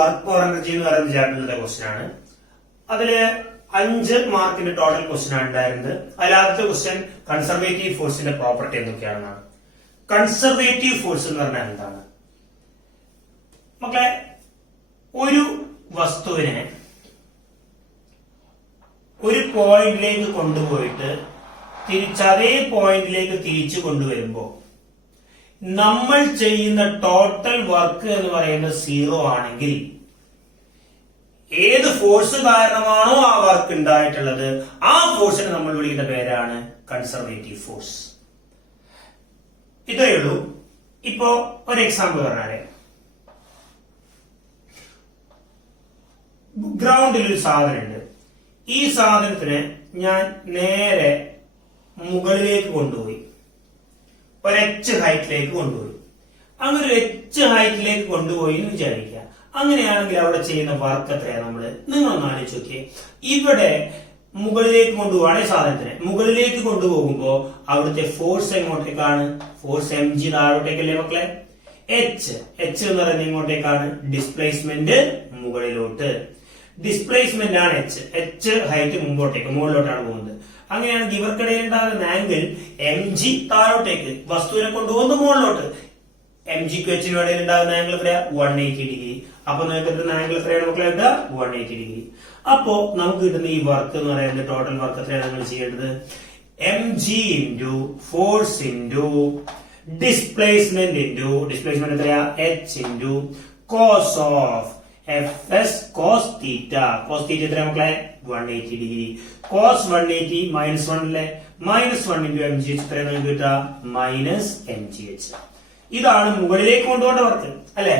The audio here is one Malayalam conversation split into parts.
വർക്ക് പവർ എനർജി എന്ന് പറയുന്ന ചാപ്റ്ററിലെ ക്വസ്റ്റ്യൻ ആണ്. അതില് 5 മാർക്കിന്റെ ടോട്ടൽ ക്വസ്റ്റ്യൻ ആണ് ഉണ്ടായിരുന്നത്. അതിലാദ്യത്തെ ക്വസ്റ്റ്യൻ കൺസർവേറ്റീവ് ഫോഴ്സിന്റെ പ്രോപ്പർട്ടി എന്തൊക്കെയാണെന്നാണ്. കൺസർവേറ്റീവ് ഫോഴ്സ് എന്ന് പറഞ്ഞാൽ എന്താണ് മക്കളെ? ഒരു വസ്തുവിനെ ഒരു പോയിന്റിലേക്ക് കൊണ്ടുപോയിട്ട് അതേ പോയിന്റിലേക്ക് തിരിച്ചു കൊണ്ടുവരുമ്പോ നമ്മൾ ചെയ്യുന്ന ടോട്ടൽ വർക്ക് എന്ന് പറയുന്നത് 0 ആണെങ്കിൽ ഏത് ഫോഴ്സ് കാരണമാണോ ആ വർക്ക് ഉണ്ടായിട്ടുള്ളത് ആ ഫോഴ്സിനെ നമ്മൾ വിളിക്കുന്ന പേരാണ് കൺസർവേറ്റീവ് ഫോഴ്സ്. ഇത്രയേ ഉള്ളൂ. ഇപ്പോ ഒരു എക്സാമ്പിൾ പറഞ്ഞാല്, ഗ്രൗണ്ടിൽ ഒരു സാധനമുണ്ട്. ഈ സാധനത്തിനെ ഞാൻ നേരെ മുകളിലേക്ക് കൊണ്ടുപോയി, ഒരു എച്ച് ഹൈറ്റിലേക്ക് കൊണ്ടുപോയി. അങ്ങനെ ഒരു എച്ച് ഹൈറ്റിലേക്ക് കൊണ്ടുപോയി എന്ന് വിചാരിക്കുക. അങ്ങനെയാണെങ്കിൽ അവിടെ ചെയ്യുന്ന വർക്ക് എത്രയാണ്? നിങ്ങളൊന്ന് ആലോചിച്ച് നോക്കിയേ. ഇവിടെ മുകളിലേക്ക് കൊണ്ടുപോവാണ് സാധനത്തിനെ. മുകളിലേക്ക് കൊണ്ടുപോകുമ്പോ അവിടുത്തെ ഫോഴ്സ് എങ്ങോട്ടേക്കാണ്? ഫോഴ്സ് mg താഴോട്ടേക്കല്ലേ മക്കളെ? എച്ച് എന്ന് പറയുന്നത് എങ്ങോട്ടേക്കാണ്? ഡിസ്പ്ലേസ്മെന്റ് മുകളിലോട്ട്. ഡിസ്പ്ലേസ്മെന്റ് ആണ് എച്ച് ഹൈറ്റ് മുകളിലോട്ടാണ് പോകുന്നത്. അങ്ങനെയാണെങ്കിൽ ഇവർക്കിടയിൽ ഉണ്ടാകുന്ന ആംഗിൾ mg താഴോട്ടേക്ക്, വസ്തുവിനെ കൊണ്ടുപോകുന്ന മുകളിലോട്ട്. mgക്കും എച്ചിനും ഇടയിൽ ഉണ്ടാകുന്ന ആംഗിൾ എത്രയാ? 180 ഡിഗ്രി. അപ്പൊ നിങ്ങൾക്ക് കിട്ടുന്ന ആംഗിൾ എത്രയാണ് മക്കളെ? 180 ഡിഗ്രി. അപ്പോ നമുക്ക് കിട്ടുന്ന ഈ വർക്ക് എന്ന് പറയുന്നത് ടോട്ടൽ വർക്ക് എത്രയാണ് നിങ്ങൾ ചെയ്യേണ്ടത്? mg into force into displacement എത്രയാ? h into cos of fs cos theta. cos theta എത്രയാ മക്കളെ? 180 ഡിഗ്രി. cos 180 മൈനസ് 1 അല്ലേ? മൈനസ് 1 ഇൻറ്റു mgh എത്രയാണ് നിങ്ങൾക്ക് കിട്ടുക? Minus mgh. ഇതാണ് മുകളിലേക്ക് കൊണ്ടുപോകേണ്ട വർക്ക് അല്ലെ?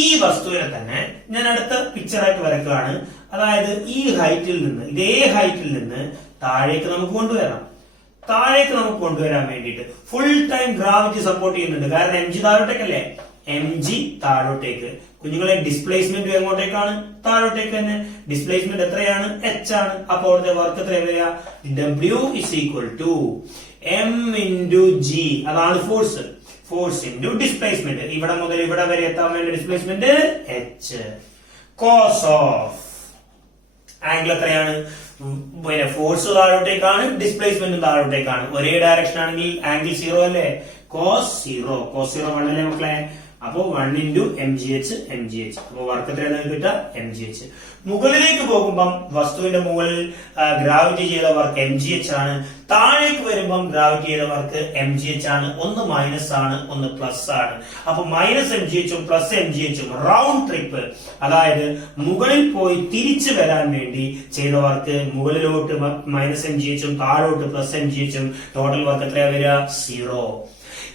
ഈ വസ്തുവിനെ തന്നെ ഞാൻ അടുത്ത പിക്ചറായിട്ട് വരക്കുകയാണ്. അതായത് ഈ ഹൈറ്റിൽ നിന്ന്, ഇതേ ഹൈറ്റിൽ നിന്ന് താഴേക്ക് നമുക്ക് കൊണ്ടുവരാം. താഴേക്ക് നമുക്ക് കൊണ്ടുവരാൻ വേണ്ടിയിട്ട് ഫുൾ ടൈം ഗ്രാവിറ്റി സപ്പോർട്ട് ചെയ്യുന്നുണ്ട്. കാരണം mg താഴോട്ടേക്കല്ലേ? mg താഴോട്ടേക്ക്. കുഞ്ഞുങ്ങളെ ഡിസ്പ്ലേസ്മെന്റ് എങ്ങോട്ടേക്കാണ്? താഴോട്ടേക്ക് തന്നെ. ഡിസ്പ്ലേസ്മെന്റ് എത്രയാണ്? h ആണ്. അപ്പോൾ അവിടുത്തെ വർക്ക് എത്ര വരിക? w is equal to m into g. അതാണ് ഫോഴ്സ്. Force into displacement. ഇവിടെ മുതൽ ഇവിടെ വരെ എത്താൻ വേണ്ടി displacement h. Cos of angle എത്രയാണ്? പിന്നെ ഫോഴ്സ് താഴോട്ടേക്കാണ്, ഡിസ്പ്ലേസ്മെന്റ് താഴോട്ടേക്കാണ്. ഒരേ ഡയറക്ഷൻ ആണെങ്കിൽ ആംഗിൾ 0 അല്ലേ? കോസ് 0. കോസ് 0 1 അല്ലേ മക്കളെ? അപ്പോ 1 ഇൻറ്റു mgh. അപ്പൊ വർക്ക് എത്രയാണ് കിട്ടുക? mgh. മുകളിലേക്ക് പോകുമ്പം വസ്തുവിന്റെ മുകളിൽ ഗ്രാവിറ്റി ചെയ്ത വർക്ക് mgh ആണ്. താഴേക്ക് വരുമ്പം ഗ്രാവിറ്റി ചെയ്ത വർക്ക് mgh ആണ്. ഒന്ന് മൈനസ് ആണ്, ഒന്ന് പ്ലസ് ആണ്. അപ്പൊ minus mgh plus mgh round trip, അതായത് മുകളിൽ പോയി തിരിച്ചു വരാൻ വേണ്ടി ചെയ്ത വർക്ക് മുകളിലോട്ട് മൈനസ് mgh താഴോട്ട് പ്ലസ് mgh ടോട്ടൽ വർക്ക് എത്രയാ വരിക? 0.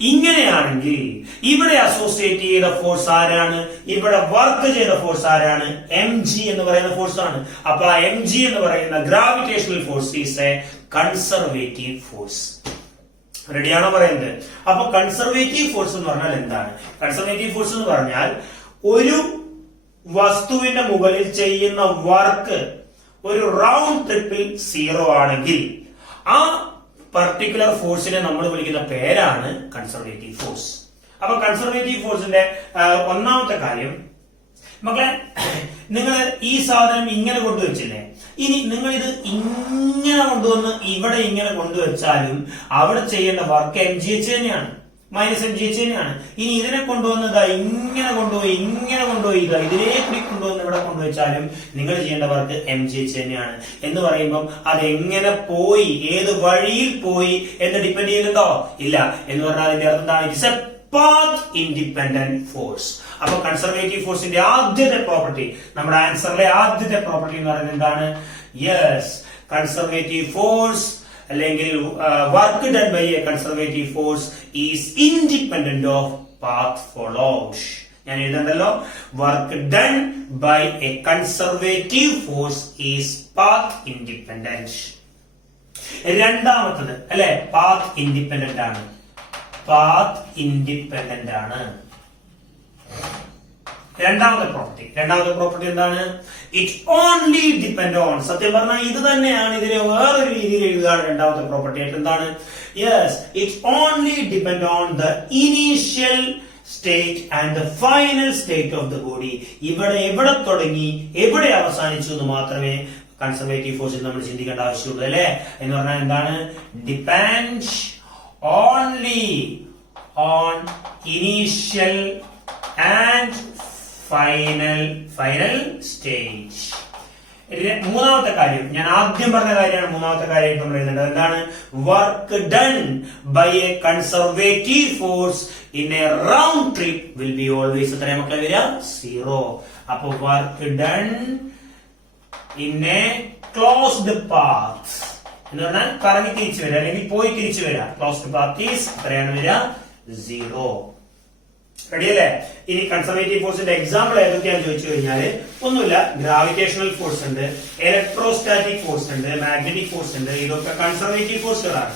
ഇങ്ങനെയാണെങ്കിൽ ഇവിടെ അസോസിയേറ്റ് ചെയ്ത ഫോഴ്സ് ആരാണ്? ഇവിടെ വർക്ക് ചെയ്ത ഫോഴ്സ് ആരാണ്? mg എന്ന് പറയുന്ന ഫോഴ്സ് ആണ്. അപ്പൊ ആ mg എന്ന് പറയുന്ന gravitational force is A conservative force. റെഡിയാണോ പറയുന്നത്? അപ്പൊ കൺസർവേറ്റീവ് ഫോഴ്സ് എന്ന് പറഞ്ഞാൽ എന്താണ്? കൺസർവേറ്റീവ് ഫോഴ്സ് എന്ന് പറഞ്ഞാൽ ഒരു വസ്തുവിന്റെ മുകളിൽ ചെയ്യുന്ന വർക്ക് ഒരു റൗണ്ട് ട്രിപ്പിൽ 0 ആണെങ്കിൽ ആ പർട്ടിക്കുലർ ഫോഴ്സിനെ നമ്മൾ വിളിക്കുന്ന പേരാണ് കൺസർവേറ്റീവ് ഫോഴ്സ്. അപ്പൊ കൺസർവേറ്റീവ് ഫോഴ്സിന്റെ ഒന്നാമത്തെ കാര്യം മക്കളെ, നിങ്ങൾ ഈ സാധനം ഇങ്ങനെ കൊണ്ടുവച്ചില്ലേ? ഇനി നിങ്ങൾ ഇത് ഇങ്ങനെ കൊണ്ടുവന്ന് ഇവിടെ ഇങ്ങനെ കൊണ്ടുവച്ചാലും അവിടെ ചെയ്യേണ്ട വർക്ക് mgh തന്നെയാണ്, മൈനസ് mgh തന്നെയാണ്. ഇനി ഇതിനെ കൊണ്ടുവന്നതാ ഇങ്ങനെ കൊണ്ടുപോയി ഇതിലേ കൂടി കൊണ്ടുവന്ന് ഇവിടെ കൊണ്ടുവച്ചാലും നിങ്ങൾ ചെയ്യേണ്ട വർക്ക് mgh തന്നെയാണ്. എന്ന് പറയുമ്പോൾ അതെങ്ങനെ പോയി, ഏത് വഴിയിൽ പോയി എന്ന് ഡിപ്പെൻഡ് ചെയ്യുന്നുണ്ടോ? ഇല്ല. എന്ന് പറഞ്ഞാൽ അതിന്റെ അർത്ഥം എന്താണ്? It's A path independent force. അപ്പൊ കൺസർവേറ്റീവ് ഫോഴ്സിന്റെ ആദ്യത്തെ പ്രോപ്പർട്ടി, നമ്മുടെ ആൻസറിലെ ആദ്യത്തെ പ്രോപ്പർട്ടി എന്ന് പറയുന്നത് എന്താണ്? യെസ്, കൺസർവേറ്റീവ് ഫോഴ്സ് അല്ലെങ്കിൽ work done by a conservative force is independent of path followed. ഞാൻ എഴുതണ്ടല്ലോ, work done by a conservative force is path independent. രണ്ടാമത്തത് അല്ലെ, പാത്ത് ഇൻഡിപെൻഡന്റ് ആണ്. പാത്ത് ഇൻഡിപെൻഡന്റ് ആണ് രണ്ടാമത്തെ പ്രോപ്പർട്ടി എന്താണ്? It only depend on. സത്യം പറഞ്ഞാൽ ഇത് തന്നെയാണ്, ഇതിനെ വേറൊരു രീതിയിൽ എഴുതുകയാണ് രണ്ടാമത്തെ പ്രോപ്പർട്ടി ആയിട്ട്. എന്താണ്? Yes, it only depend on the initial state and the final state of the body. ഇവിടെ എവിടെ തുടങ്ങി എവിടെ അവസാനിച്ചു എന്ന് മാത്രമേ കൺസർവേറ്റീവ് ഫോഴ്സിൽ നമ്മൾ ചിന്തിക്കേണ്ട ആവശ്യമുള്ളൂ അല്ലേ? എന്ന് പറഞ്ഞാൽ എന്താണ്? Depend only on initial and final stage. മൂന്നാമത്തെ കാര്യം, ഞാൻ ആദ്യം പറഞ്ഞ കാര്യമാണ് മൂന്നാമത്തെ കാര്യമായിട്ട് നമ്മൾ എഴുതേണ്ടത്. എന്താണ്? Work done by a conservative force in a round trip will be always എത്ര മക്കളെ വരിക? 0. അപ്പൊ work done in a closed path എന്ന് പറഞ്ഞാൽ കറങ്ങി തിരിച്ചു വരിക അല്ലെങ്കിൽ പോയി തിരിച്ചു വരിക. ക്ലോസ്ഡ് പാത്ത് ഈസ് എത്രയാണ് വരിക? 0. റെഡിയല്ലേ? ഇനി കൺസർവേറ്റീവ് ഫോഴ്സിന്റെ എക്സാമ്പിൾ ഏതൊക്കെയാണെന്ന് ചോദിച്ചു കഴിഞ്ഞാൽ ഒന്നുമില്ല. ഗ്രാവിറ്റേഷണൽ ഫോഴ്സ് ഉണ്ട്, ഇലക്ട്രോസ്റ്റാറ്റിക് ഫോഴ്സ് ഉണ്ട്, മാഗ്നറ്റിക് ഫോഴ്സ് ഉണ്ട്. ഇതൊക്കെ കൺസർവേറ്റീവ് ഫോഴ്സുകളാണ്.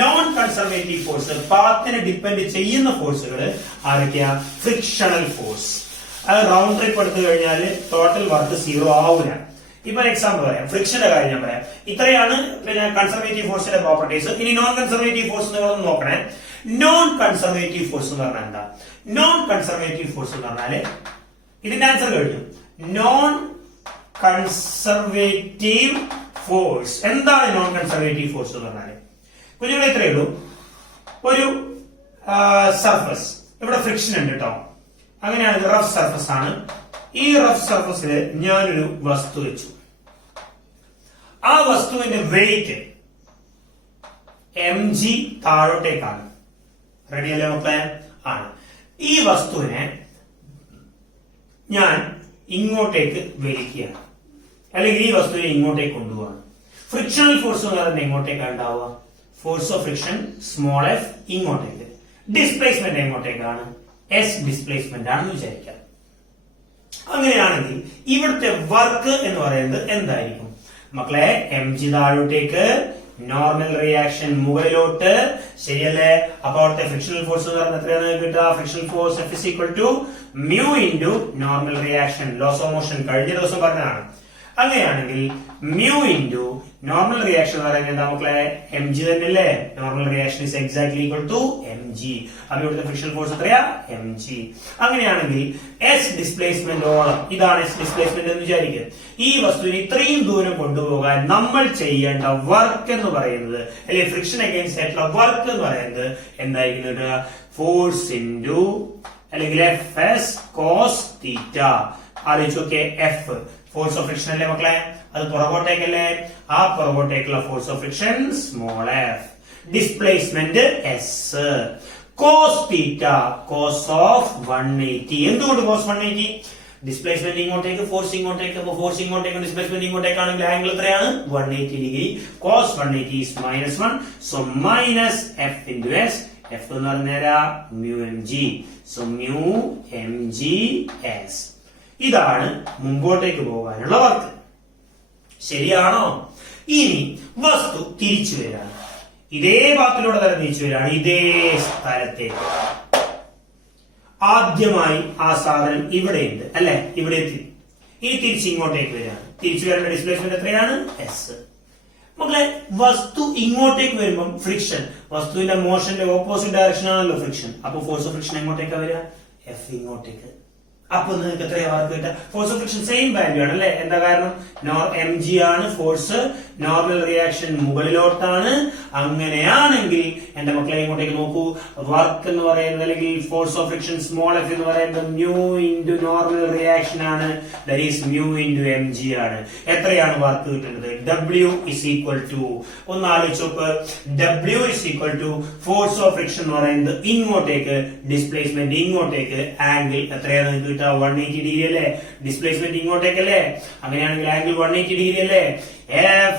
നോൺ കൺസർവേറ്റീവ് ഫോഴ്സ്, പാത്തിനെ ഡിപ്പെൻഡ് ചെയ്യുന്ന ഫോഴ്സുകൾ ആരൊക്കെയാ? Frictional force. അത് റൗണ്ട് ട്രിപ്പ് എടുത്തു കഴിഞ്ഞാൽ ടോട്ടൽ വർക്ക് 0 ആവൂല. ഇപ്പൊ എക്സാമ്പിൾ പറയാം, ഫ്രിക്ഷന്റെ കാര്യം ഞാൻ പറയാം. ഇത്രയാണ് പിന്നെ കൺസർവേറ്റീവ് ഫോഴ്സിന്റെ പ്രോപ്പർട്ടീസ്. ഇനി നോൺ കൺസർവേറ്റീവ് ഫോഴ്സ് നിങ്ങളൊന്ന് നോക്കണേ. നോൺ കൺസർവേറ്റീവ് ഫോഴ്സ് എന്ന് പറഞ്ഞാൽ എന്താ? നോൺ കൺസർവേറ്റീവ് ഫോഴ്സ് എന്ന് പറഞ്ഞാല് ഇതിന്റെ ആൻസർ കഴിഞ്ഞു. നോൺ കൺസർവേറ്റീവ് ഫോഴ്സ് എന്താണ്? നോൺ കൺസർവേറ്റീവ് ഫോഴ്സ് എന്ന് പറഞ്ഞാല് കുഞ്ഞുങ്ങളെ ഇത്രയേ ഉള്ളൂ. ഒരു സർഫസ്, ഇവിടെ ഫ്രിക്ഷൻ ഉണ്ട് കേട്ടോ. അങ്ങനെയാണ് റഫ് സർഫസ് ആണ്. ഈ റഫ് സർഫസിൽ ഞാനൊരു വസ്തു വെച്ചു. ആ വസ്തുവിന്റെ വെയിറ്റ് mg താഴോട്ടേക്കാണ്. റെഡിയല്ലേ മക്കളെ? ആണ്. ഈ വസ്തുവിനെ ഞാൻ ഇങ്ങോട്ടേക്ക് വലിക്കുകയാണ്, അല്ലെങ്കിൽ ഈ വസ്തുവിനെ ഇങ്ങോട്ടേക്ക് കൊണ്ടുപോവാണ്. ഫ്രിക്ഷണൽ ഫോഴ്സ് എന്ന് പറയുന്നത് എങ്ങോട്ടേക്കാണ് ഉണ്ടാവുക? Force of friction small F ഇങ്ങോട്ടേക്ക്. ഡിസ്പ്ലേസ്മെന്റ് എങ്ങോട്ടേക്കാണ്? എസ് ഡിസ്പ്ലേസ്മെന്റ് ആണെന്ന് വിചാരിക്കാം. അങ്ങനെയാണെങ്കിൽ ഇവിടുത്തെ വർക്ക് എന്ന് പറയുന്നത് എന്തായിരിക്കും മക്കളെ? mg താഴോട്ടേക്ക്, നോർമൽ റിയാക്ഷൻ മുകളിലോട്ട്, ശരിയല്ലേ? അപ്പൊ അവിടുത്തെ ഫ്രിക്ഷണൽ ഫോഴ്സ് എന്ന് പറയുന്നത് എത്രയാണ് കിട്ടുക? Frictional force F is equal to mu into normal reaction. Laws of motion കഴിഞ്ഞ ദിവസം പറഞ്ഞതാണ്. അങ്ങനെയാണെങ്കിൽ mu into നോർമൽ റിയാക്ഷൻ എന്ന് പറയുന്നത് എന്താ മക്കളെ? mg തന്നെയല്ലേ? Normal reaction is exactly equal to mg. അപ്പൊ ഇവിടുത്തെ ഫ്രിക്ഷണൽ ഫോഴ്സ് എത്രയാ? mg. അങ്ങനെയാണെങ്കിൽ s ഡിസ്പ്ലേസ്മെന്റ് ഓളം, ഇതാണ് s ഡിസ്പ്ലേസ്മെന്റ് എന്ന് വിചാരിക്കുക. ഈ വസ്തുവിനെ ഇത്രയും ദൂരം കൊണ്ടുപോകാൻ നമ്മൾ ചെയ്യേണ്ട വർക്ക് എന്ന് പറയുന്നത്, അല്ലെങ്കിൽ ഫ്രിക്ഷൻ അഗൈൻസ്റ്റ് ആയിട്ടുള്ള വർക്ക് എന്ന് പറയുന്നത് എന്തായിരിക്കും? ഫോഴ്സ് ഇൻറ്റു അല്ലെങ്കിൽ Fs കോസ് തീറ്റ. ആലോചിച്ചോക്കെ, എഫ് ഫോഴ്സ് ഓഫ് ഫ്രിക്ഷൻ അല്ലേ മക്കളെ? അത് പുറകോട്ടേക്കല്ലേ? ആ പുറകോട്ടേക്കുള്ള force of friction small F. Displacement S. Cos theta cos of 180. എന്തുകൊണ്ട് കോസ് 180? ഡിസ്പ്ലേസ്മെന്റ് ഇങ്ങോട്ടേക്ക്, ഫോഴ്സ് ഇങ്ങോട്ടേക്ക്. അപ്പൊ ഫോഴ്സ് ഇങ്ങോട്ടേക്ക്, ഡിസ്പ്ലേസ്മെന്റ് ഇങ്ങോട്ടേക്കാണെങ്കിൽ ആംഗിൾ എത്രയാണ്? 180 degree. Cos 180 is -1. So minus F into S. F എന്ന് പറഞ്ഞാൽ mu mg. So mu mg s. ഇതാണ് മുമ്പോട്ടേക്ക് പോകാനുള്ള വർക്ക്. ശരിയാണോ? ഇനി വസ്തു തിരിച്ചു വരാണ്. ഇതേ പാത്തിലൂടെ തന്നെ തിരിച്ചു വരാണ്, ഇതേ സ്ഥലത്തേക്ക്. ആദ്യമായി ആ സാധനം ഇവിടെയുണ്ട് അല്ലെ? ഇവിടെ എത്തി. ഇനി തിരിച്ച് ഇങ്ങോട്ടേക്ക് വരികയാണ്. തിരിച്ചു വരേണ്ട ഡിസ്പ്ലേസ്മെന്റ് എത്രയാണ്? എസ്. മക്കളെ, വസ്തു ഇങ്ങോട്ടേക്ക് വരുമ്പം ഫ്രിക്ഷൻ, വസ്തുവിന്റെ മോഷന്റെ ഓപ്പോസിറ്റ് ഡയറക്ഷൻ ആണല്ലോ ഫ്രിക്ഷൻ. അപ്പൊ ഫോഴ്സ് ഓഫ് ഫ്രിക്ഷൻ എങ്ങോട്ടേക്കാ വരിക? എഫ് ഇങ്ങോട്ടേക്ക്. അപ്പൊ നിങ്ങൾക്ക് എത്രയാ വർക്ക് കിട്ടുക? Force of friction same value ആണ് അല്ലെ? എന്താ കാരണം? mg ആണ് ഫോഴ്സ്, നോർമൽ റിയാക്ഷൻ മുകളിലോട്ടാണ്. അങ്ങനെയാണെങ്കിൽ എന്റെ മക്കളെ ഇങ്ങോട്ടേക്ക് നോക്കൂ. വർക്ക് എന്ന് പറയുന്നത് അല്ലെങ്കിൽ force of friction small F എന്ന് പറയുന്നത് mu ഇൻറ്റു നോർമൽ റിയാക്ഷൻ ആണ്. That is mu into mg ആണ്. എത്രയാണ് വർക്ക് കിട്ടുന്നത്? W is equal to, ഒന്ന് ആലോചിച്ച് നോക്ക്, W is equal to force of friction എന്ന് പറയുന്നത് ഇങ്ങോട്ടേക്ക്, ഡിസ്പ്ലേസ്മെന്റ് ഇങ്ങോട്ടേക്ക്. ആംഗിൾ എത്രയാണ് കിട്ടുക? 180 ഡിഗ്രി അല്ലേ? ഡിസ്പ്ലേസ്മെന്റ് ഇങ്ങോട്ടേക്കല്ലേ? അങ്ങനെയാണെങ്കിൽ ആംഗിൾ 180 ഡിഗ്രി അല്ലേ? F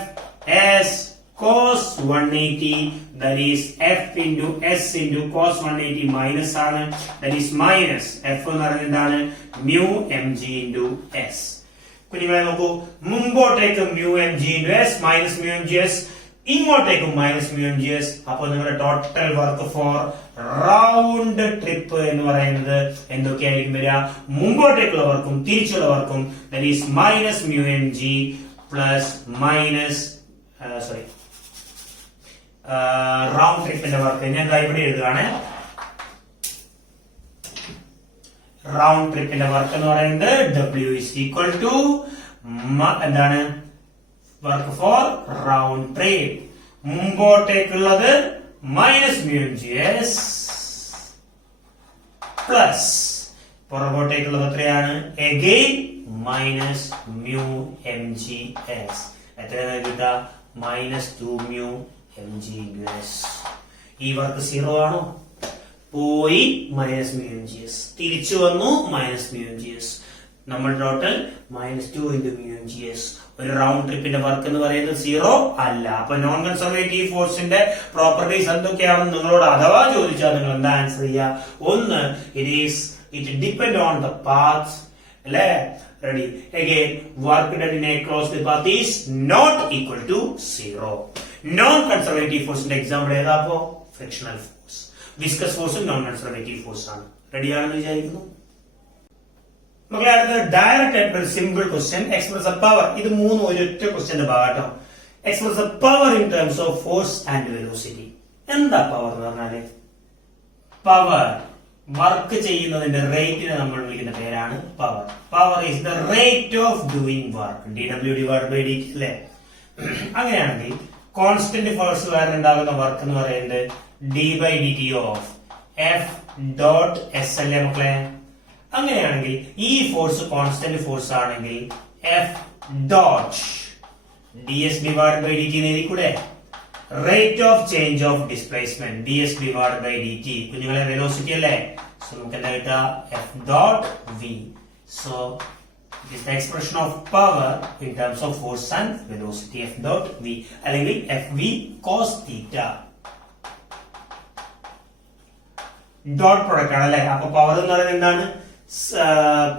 S cos 180, that is F into S into cos 180 minus ആണ്. that is മൈനസ് F എന്ന് പറയുന്നത് എന്താണ്? mu mg into S. കുഞ്ഞുങ്ങളെ നോക്കൂ, മുമ്പോട്ടേക്ക് mu mg into S minus mu mg S, ഇങ്ങോട്ടേക്കും മൈനസ് mu mg S. അപ്പോൾ നിങ്ങളുടെ total work for round trip എന്ന് പറയുന്നത് എന്തൊക്കെയായിരിക്കും വരിക? മുമ്പോട്ടേക്കുള്ള വർക്കും തിരിച്ചുള്ള വർക്കും that is minus mu mg plus minus round ട്രിപ്പിന്റെ വർക്ക്. ഞാൻ ഇവിടെ എഴുതുകയാണ്. റൗണ്ട് ട്രിപ്പിന്റെ വർക്ക് എന്ന് പറയുന്നത് W is equal to എന്താണ് വർക്ക് ഫോർ റൗണ്ട് ട്രിപ്പ്. മുമ്പോട്ടേക്കുള്ളത് -μmgs പ്ലസ് പുറകോട്ടേക്കുള്ളത് എത്രയാണ്? Again -μmgs. എത്രയാണ് കിട്ടുക? -2μmgs. ഈ വർക്ക് 0 ആണോ? പോയി -μmgs, തിരിച്ചു വന്നു -μmgs. നമ്മൾ ടോട്ടൽ -2 × μmgs. ഒരു റൗണ്ട് ട്രിപ്പിന്റെ വർക്ക് എന്ന് പറയുന്നത് 0 അല്ല. അപ്പൊ നോൺ കൺസർവേറ്റീവ് ഫോഴ്സിന്റെ പ്രോപ്പർട്ടീസ് എന്തൊക്കെയാണെന്ന് നിങ്ങളോട് അഥവാ ചോദിച്ചാൽ നിങ്ങൾ എന്താ ആൻസർ ചെയ്യുക? ഒന്ന്, it depend on the path, അല്ലേ? Ready? Again work done in a closed path is not equal to 0. Non conservative ഫോഴ്സിന്റെ എക്സാമ്പിൾ ഏതാ? അപ്പോ ഫ്രിക്ഷണൽ ഫോഴ്സ്. വിസ്കസ് ഫോഴ്സും നോൺ കൺസർവേറ്റീവ് ഫോഴ്സ് ആണ്. റെഡിയാണെന്ന് വിചാരിക്കുന്നു. മക്കളെ, അടുത്ത ഡയറക്റ്റ് ആയിട്ടുള്ള simple question. Express the power. ഇത് മൂന്നും ഒരൊറ്റ ക്വസ്റ്റ്യന്റെ ഭാഗം. Express the power in terms of force and velocity. എന്താ പവർ എന്ന് പറഞ്ഞാല്? പവർ, വർക്ക് ചെയ്യുന്നതിന്റെ റേറ്റിനെ നമ്മൾ വിളിക്കുന്ന പേരാണ് power. Power is the rate of doing work. dW/dt അല്ലേ? അങ്ങനെയാണെങ്കിൽ കോൺസ്റ്റന്റ് ഫോഴ്സ് കാരണം ഉണ്ടാകുന്ന വർക്ക് എന്ന് പറയുന്നത് d/dt ഓഫ് F.S അല്ലേ മക്കളെ? അങ്ങനെയാണെങ്കിൽ ഈ ഫോഴ്സ് കോൺസ്റ്റന്റ് ഫോഴ്സ് ആണെങ്കിൽ F.ds/dt എഴുതിക്കൂടെ? Rate of change of displacement ds/dt. കുഞ്ഞുങ്ങളെ വെലോസിറ്റി അല്ലേ? സോ നമുക്ക് എന്താ കിട്ടുക? F.v. So it is the expression of power in terms of force and velocity. F.v അല്ലെങ്കിൽ Fv cos theta. Dot product ആണ് അല്ലെ? അപ്പൊ പവർ എന്ന് പറയുന്നത് എന്താണ്?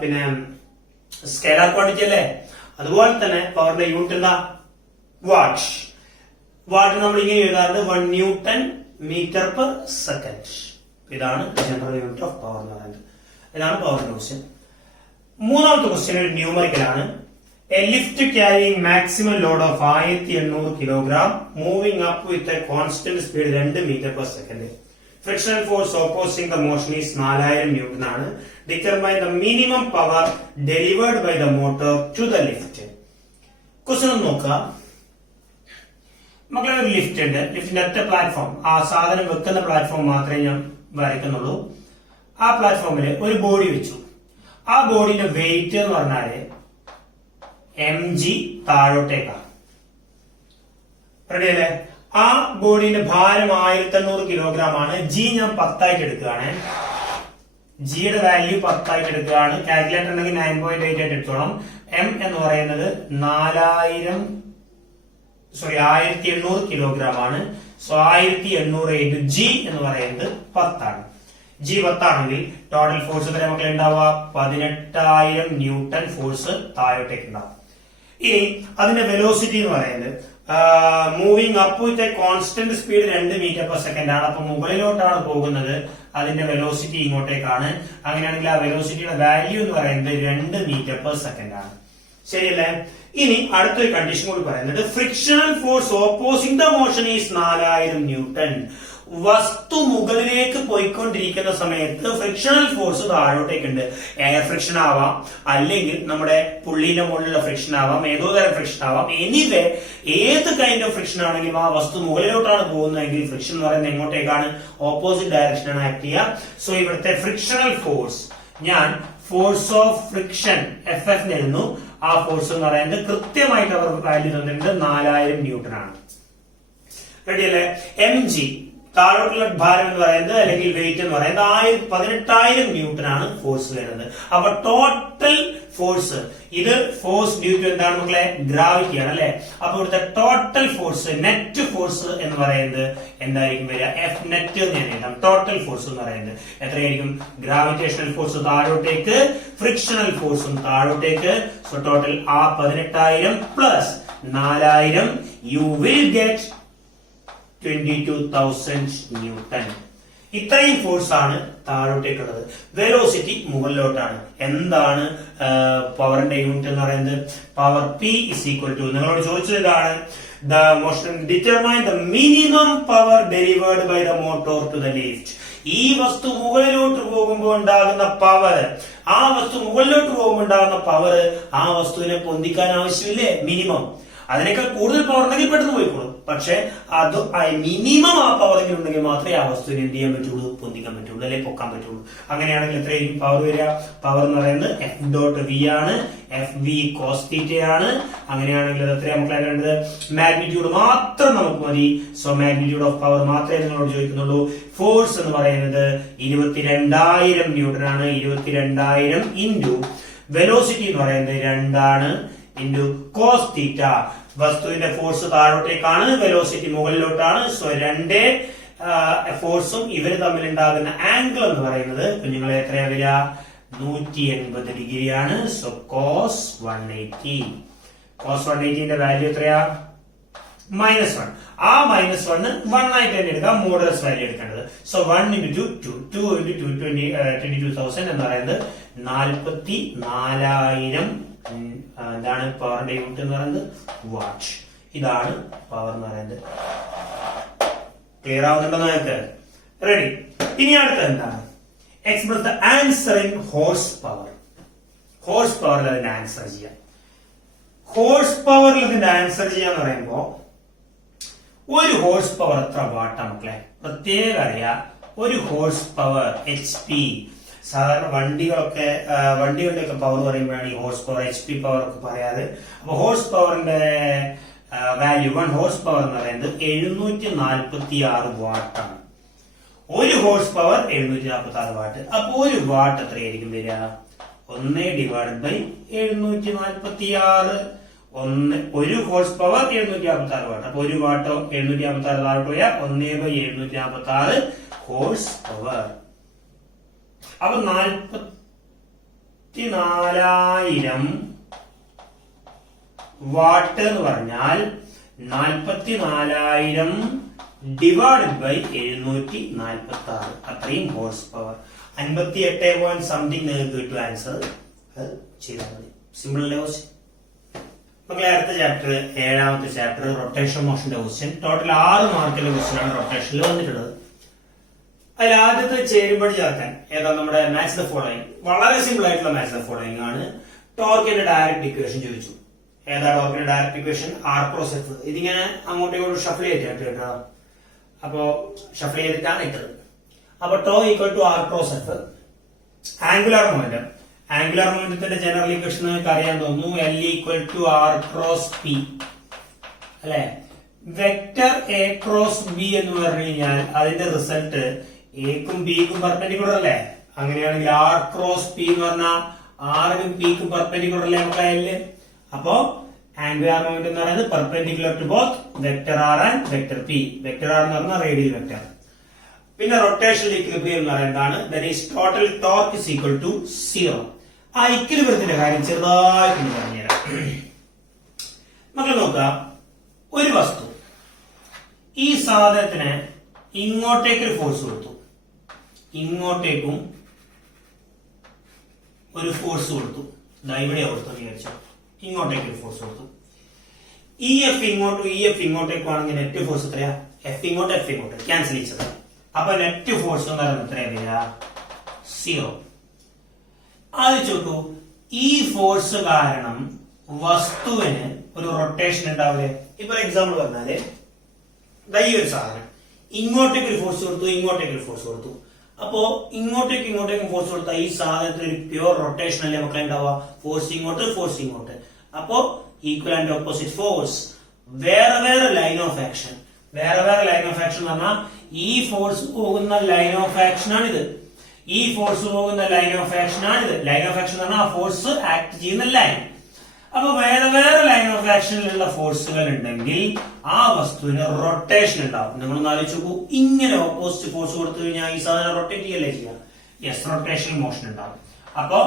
പിന്നെ സ്കേലാർ ക്വാണ്ടിറ്റി അല്ലേ? അതുപോലെ തന്നെ പവറിന്റെ യൂണിറ്റ് എന്താ? വാട്ട്. വാട്ട് നമ്മൾ ഇങ്ങനെ എഴുതാറുണ്ട് 1 Newton meter per second. ഇതാണ് ജനറൽ യൂണിറ്റ് ഓഫ് പവർ എന്ന് പറയുന്നത്. ഇതാണ് പവറിന്റെ ക്വസ്റ്റ്യൻ. മൂന്നാമത്തെ ക്വസ്റ്റ്യൻ ഒരു ന്യൂമറിക്കൽ ആണ്. A lift carrying maximum load of 1800 kilogram moving up with a constant speed 2 meter per second. Frictional force opposing the motion is 4000 Newton ആണ്. Determine the minimum power delivered by the motor to the lift. Question നോക്കുക മക്കളെ. ഒരു ലിഫ്റ്റ് ഉണ്ട്. ലിഫ്റ്റിന്റെ ഒറ്റ പ്ലാറ്റ്ഫോം, ആ സാധനം വെക്കുന്ന പ്ലാറ്റ്ഫോം മാത്രമേ ഞാൻ വരയ്ക്കുന്നുള്ളൂ. ആ പ്ലാറ്റ്ഫോമിൽ ഒരു ബോഡി വെച്ചു. ആ ബോഡിയുടെ വെയിറ്റ് എന്ന് പറഞ്ഞാല് mg താഴോട്ടേക്കാണ്. റെഡി അല്ലേ? ആ ബോഡിയുടെ ഭാരം 1800 കിലോഗ്രാം ആണ്. ജി ഞാൻ 10 ആയിട്ട് എടുക്കുകയാണ്. ജിയുടെ വാല്യൂ 10 ആയിട്ട് എടുക്കുകയാണ്. കാൽക്കുലേറ്റർ ഉണ്ടെങ്കിൽ 9.8 ആയിട്ട് എടുത്തോളാം. എം എന്ന് പറയുന്നത് 1800 കിലോഗ്രാം ആണ്. സോ 1800 × ജി എന്ന് പറയുന്നത് 10 ആണ്. ജി 10 ആണെങ്കിൽ ടോട്ടൽ ഫോഴ്സ് എത്ര മക്കളെ ഉണ്ടാവുക? 18000 ന്യൂട്ടൺ ഫോഴ്സ് താഴോട്ടേക്ക് ഉണ്ടാവും. ഇനി അതിന്റെ വെലോസിറ്റി എന്ന് പറയുന്നത് moving up with a constant speed 2 meter per second ആണ്. അപ്പൊ മുകളിലോട്ടാണ് പോകുന്നത്. അതിന്റെ വെലോസിറ്റി ഇങ്ങോട്ടേക്കാണ്. അങ്ങനെയാണെങ്കിൽ ആ വെലോസിറ്റിയുടെ വാല്യൂ എന്ന് പറയുന്നത് 2 meter per second ആണ്. ശരിയല്ലേ? ഇനി അടുത്തൊരു കണ്ടീഷൻ കൂടി പറയുന്നത് frictional force opposing the motion is 4000 newton. വസ്തു മുകളിലേക്ക് പോയിക്കൊണ്ടിരിക്കുന്ന സമയത്ത് ഫ്രിക്ഷണൽ ഫോഴ്സ് താഴോട്ടേക്കുണ്ട്. എയർ ഫ്രിക്ഷൻ ആവാം, അല്ലെങ്കിൽ നമ്മുടെ പുള്ളിന്റെ മുകളിലുള്ള ഫ്രിക്ഷൻ ആവാം, ഏതോ തരം ഫ്രിക്ഷൻ ആവാം. എനിവേ ഏത് കൈൻഡ് ഓഫ് ഫ്രിക്ഷൻ ആണെങ്കിലും ആ വസ്തു മുകളിലോട്ടാണ് പോകുന്നതെങ്കിൽ ഫ്രിക്ഷൻ എന്ന് പറയുന്നത് എങ്ങോട്ടേക്കാണ്? ഓപ്പോസിറ്റ് ഡയറക്ഷനാണ് ആക്ട് ചെയ്യുക. സോ ഇവിടുത്തെ ഫ്രിക്ഷണൽ ഫോഴ്സ് ഞാൻ ഫോഴ്സ് ഓഫ് ഫ്രിക്ഷൻ FF എഴുതുന്നു. ആ ഫോഴ്സ് എന്ന് പറയുന്നത് കൃത്യമായിട്ട് അവർ വാല്യൂ തന്നിട്ടുണ്ട് 4000 ന്യൂട്ടൺ ആണ്. റെഡി അല്ലേ? mg താഴോട്ടുള്ള ഭാരം എന്ന് പറയുന്നത് അല്ലെങ്കിൽ വെയിറ്റ് എന്ന് പറയുന്നത് 18000 ന്യൂട്ടൺ ആണ് ഫോഴ്സ് വരുന്നത്. അപ്പൊ ടോട്ടൽ ഫോഴ്സ്, ഇത് ഫോഴ്സ് ഡ്യൂ ടു എന്താണ് മക്കളെ? ഗ്രാവിറ്റി ആണ് അല്ലെ? അപ്പൊ ഇവിടുത്തെ ടോട്ടൽ ഫോഴ്സ്, നെറ്റ് ഫോഴ്സ് എന്ന് പറയുന്നത് എന്തായിരിക്കും വരിക? F നെറ്റ് എന്ന് ഞാൻ എഴുതാം. ടോട്ടൽ ഫോഴ്സ് എന്ന് പറയുന്നത് എത്രയായിരിക്കും? ഗ്രാവിറ്റേഷണൽ ഫോഴ്സ് താഴോട്ടേക്ക്, ഫ്രിക്ഷണൽ ഫോഴ്സും താഴോട്ടേക്ക്. സോ ടോട്ടൽ ആ 18000 plus 4000 you will get 22,000 newton. ഇത്രയും ഫോഴ്സ് ആണ് താഴോട്ടേക്കുള്ളത്. വെലോസിറ്റി മുകളിലോട്ടാണ്. എന്താണ് പവറിന്റെ യൂണിറ്റ് എന്ന് പറയുന്നത്? Power P is equal to, നിങ്ങളോട് ചോദിച്ചത് ഇതാണ്, the motion determine the minimum power delivered by the motor to the lift. ഈ വസ്തു മുകളിലോട്ട് പോകുമ്പോൾ ഉണ്ടാകുന്ന പവർ, ആ വസ്തു മുകളിലോട്ട് പോകുമ്പോൾ ഉണ്ടാകുന്ന പവർ ആ വസ്തുവിനെ പൊന്തിക്കാൻ ആവശ്യമില്ലേ? മിനിമം. അതിനേക്കാൾ കൂടുതൽ പവർ ഉണ്ടെങ്കിൽ പെട്ടെന്ന് പോയിക്കോളും. പക്ഷെ അത് മിനിമം ആ പവർ എങ്കിലും ഉണ്ടെങ്കിൽ മാത്രമേ ആ വസ്തുവിനെ എന്ത് ചെയ്യാൻ പറ്റുള്ളൂ? പൊന്തിക്കാൻ പറ്റുള്ളൂ, അല്ലെങ്കിൽ പൊക്കാൻ പറ്റുള്ളൂ. അങ്ങനെയാണെങ്കിൽ എത്രയായിരിക്കും പവർ വരിക? പവർ എന്ന് പറയുന്നത് എഫ് ഡോട്ട് വി ആണ്, എഫ് വി കോസ് തീറ്റ ആണ്. അങ്ങനെയാണെങ്കിൽ അത് എത്രയാണ് നമുക്ക് വേണ്ടത്? മാഗ്നിറ്റ്യൂഡ് മാത്രം നമുക്ക് മതി. സോ മാഗ്നിറ്റ്യൂഡ് ഓഫ് പവർ മാത്രമേ നിങ്ങളോട് ചോദിക്കുന്നുള്ളൂ. ഫോഴ്സ് എന്ന് പറയുന്നത് 22,000 ന്യൂട്ടൺ ആണ്. 22,000 ഇൻറ്റു വെലോസിറ്റി എന്ന് പറയുന്നത് 2 ആണ്, ഇൻറ്റു കോസ് തീറ്റ. വസ്തുവിന്റെ ഫോഴ്സ് താഴോട്ടേക്കാണ്, വെലോസിറ്റി മുകളിലോട്ടാണ്. സോ 2 ഫോഴ്സും ഇവർ തമ്മിൽ ഉണ്ടാകുന്ന ആംഗിൾ എന്ന് പറയുന്നത് കുഞ്ഞുങ്ങളെ എത്രയാ വരിക? 180 ഡിഗ്രിയാണ്. So cos 180. കോസ് 180ന്റെ വാല്യൂ എത്രയാ? -1. ആ -1 1 ആയിട്ട് തന്നെ എടുക്കാം, മോഡുലസ് വാല്യൂ എടുക്കേണ്ടത്. സോ 1 ഇൻറ്റു 2 ഇൻറ്റു 22,000 എന്ന് പറയുന്നത് 44,000 എന്താണ് പവറിന്റെ യൂണിറ്റ് എന്ന് പറയുന്നത്? വാട്ട്. ഇതാണ് പവർ എന്ന് പറയുന്നത്. ക്ലിയർ ആവുന്നുണ്ടോ നിങ്ങൾക്ക്? റെഡി. ഇനി അടുത്ത എന്താണ്? Express the answer in horse power. Horse പവറിൽ അതിന്റെ ആൻസർ ചെയ്യാം. ഹോഴ്സ് പവറിൽ ഇതിന്റെ ആൻസർ ചെയ്യാന്ന് പറയുമ്പോ ഒരു ഹോഴ്സ് പവർ എത്ര വാട്ടാ മക്കളെ? പ്രത്യേകം അറിയാം. ഒരു ഹോഴ്സ് പവർ HP. സാധാരണ വണ്ടികളുടെയൊക്കെ പവർ പറയുമ്പോഴാണ് ഈ ഹോഴ്സ് പവർ, HP പവർ ഒക്കെ പറയാതെ. അപ്പൊ ഹോഴ്സ് പവറിന്റെ വാല്യൂ 1 ഹോഴ്സ് പവർ എന്ന് പറയുന്നത് 746 വാട്ടാണ്. ഒരു ഹോഴ്സ് പവർ 746 വാട്ട്. അപ്പൊ ഒരു വാട്ട് എത്രയായിരിക്കും വരിക? 1/746. ഒരു ഹോഴ്സ് പവർ 746 വാട്ട്. അപ്പൊ ഒരു വാട്ടോ 746 താഴോട്ട് പോയാൽ 1/746 ഹോഴ്സ് പവർ. അപ്പൊ 44,000 വാട്ട് എന്ന് പറഞ്ഞാൽ 44,000 ഡിവൈഡഡ് ബൈ 746. അത്രയും ഹോഴ്സ് പവർ. 58 സംതിങ് നിങ്ങൾക്ക് കിട്ടും ആൻസർ. അത് ചെയ്താൽ മതി. സിമ്പിൾ അല്ലേ ക്വസ്റ്റ്യൻ? മക്കളെ അടുത്ത ചാപ്റ്റർ 7ാമത്തെ ചാപ്റ്റർ റൊട്ടേഷൻ മോഷന്റെ ക്വസ്റ്റ്യൻ. ടോട്ടൽ 6 മാർക്കിന്റെ ക്വസ്റ്റ്യൻ ആണ് റൊട്ടേഷനിൽ വന്നിട്ടുള്ളത്. അതിൽ ആദ്യത്തെ ചേരുമ്പടി ചേർക്കാൻ ഏതാ? നമ്മുടെ മാച്ച് ദ ഫോളോയിങ്. വളരെ സിമ്പിൾ ആയിട്ടുള്ള മാച്ച് ദ ഫോളോയിങ് ആണ്. ടോർക്കിന്റെ ഡയറക്റ്റ് ഇക്വേഷൻ ചോദിച്ചു. ഏതാ ടോർക്കിന്റെ direct equation? R cross F. ഇതിങ്ങനെ അങ്ങോട്ടും ഇങ്ങോട്ടും ഷഫിൾ ചെയ്തിട്ട് കേട്ടോ. അപ്പോ ഷഫിൾ ചെയ്തിട്ടാണ് ഇട്ടത്. അപ്പൊ tau equal to R cross F. Angular momentum. Angular മൊമെന്റത്തിന്റെ ജനറൽ ഇക്വേഷൻ നിങ്ങൾക്ക് അറിയാൻ തോന്നുന്നു. L equal to R cross P അല്ലെ? വെക്ടർ A ക്രോസ് B എന്ന് പറഞ്ഞു കഴിഞ്ഞാൽ അതിന്റെ റിസൾട്ട് എക്കും ബിക്കും പെർപെൻഡിക്കുലർ അല്ലേ? അങ്ങനെയാണെങ്കിൽ R ക്രോസ് P എന്ന് പറഞ്ഞാൽ ആറിനും പിക്കും പെർപെൻഡിക്കുലർ അല്ലേ മക്കളെ? അപ്പോ ആംഗുലാർ മൊമെന്റ് എന്ന് പറയുന്നത് perpendicular to both vector R and vector P. Vector R എന്ന് പറഞ്ഞാൽ റേഡിയൽ വെക്ടർ. പിന്നെ റൊട്ടേഷണൽ ഇക്വിലിബ്രിയം എന്ന് പറയുന്നതാണ്. That is total torque is equal to 0. ആ ഇക്വിലിബ്രിയത്തിന്റെ കാര്യം ചെറുതായിട്ട് പറഞ്ഞുതരാം. മക്കൾ നോക്കുക, ഒരു വസ്തു ഈ സാധനത്തിന് ഇങ്ങോട്ടേക്ക് ഒരു ഫോഴ്സ് കൊടുത്തു, ഇങ്ങോട്ടേക്കും ഒരു ഫോഴ്സ് കൊടുത്തു. ഇവിടെ കൊടുത്തു വിചാരിച്ചു. ഇങ്ങോട്ടേക്ക് ഒരു ഫോഴ്സ് കൊടുത്തു. EF ഇങ്ങോട്ടും EF ഇങ്ങോട്ടേക്കും ആണെങ്കിൽ നെറ്റ് ഫോഴ്സ് എത്രയാ? F ഇങ്ങോട്ട് F ഇങ്ങോട്ട് ക്യാൻസൽ ചെയ്തത്. അപ്പൊ നെറ്റ് ഫോഴ്സ് എന്ന് പറയുന്നത് എത്രയാ വരിക? 0. അത് ചോട്ടു, ഈ ഫോഴ്സ് കാരണം വസ്തുവിന് ഒരു റൊട്ടേഷൻ ഉണ്ടാവില്ലേ? ഇപ്പൊ എക്സാമ്പിൾ പറഞ്ഞാല് ഈ ഒരു സാധനം ഇങ്ങോട്ടേക്ക് ഒരു ഫോഴ്സ് കൊടുത്തു, ഇങ്ങോട്ടേക്ക് ഒരു ഫോഴ്സ് കൊടുത്തു. അപ്പോ ഇങ്ങോട്ടേക്കും ഫോഴ്സ് കൊടുത്താൽ ഈ സാധനത്തിന് ഒരു പ്യൂർ റൊട്ടേഷൻ അല്ലേ മക്കളെ ഉണ്ടാവുക? ഫോഴ്സ് ഇങ്ങോട്ട്, ഫോഴ്സ് ഇങ്ങോട്ട്. അപ്പോ ഈക്വൽ ആൻഡ് ഓപ്പോസിറ്റ് ഫോഴ്സ്. വേറെ ലൈൻ ഓഫ് ആക്ഷൻ. വേറെ ലൈൻ ഓഫ് ആക്ഷൻ എന്ന് പറഞ്ഞാൽ ഈ ഫോഴ്സ് പോകുന്ന ലൈൻ ഓഫ് ആക്ഷൻ ആണിത്, ഈ ഫോഴ്സ് പോകുന്ന ലൈൻ ഓഫ് ആക്ഷൻ ആണിത്. ലൈൻ ഓഫ് ആക്ഷൻ എന്ന് പറഞ്ഞാൽ ആ ഫോഴ്സ് ആക്ട് ചെയ്യുന്ന ലൈൻ. അപ്പൊ വേറെ ലൈൻ ഓഫ് ആക്ഷനിലുള്ള ഫോഴ്സുകൾ ഉണ്ടെങ്കിൽ ആ വസ്തുവിന് റൊട്ടേഷൻ ഉണ്ടാവും. നിങ്ങളൊന്ന് ആലോചിച്ച് നോക്കൂ, ഇങ്ങനെ ഓപ്പോസിറ്റ് ഫോഴ്സ് കൊടുത്തു കഴിഞ്ഞാൽ ഈ സാധനം റൊട്ടേറ്റ് ചെയ്യല്ലേ ചെയ്യാം? യെസ്, റൊട്ടേഷൻ മോഷൻ ഉണ്ടാവും. അപ്പോ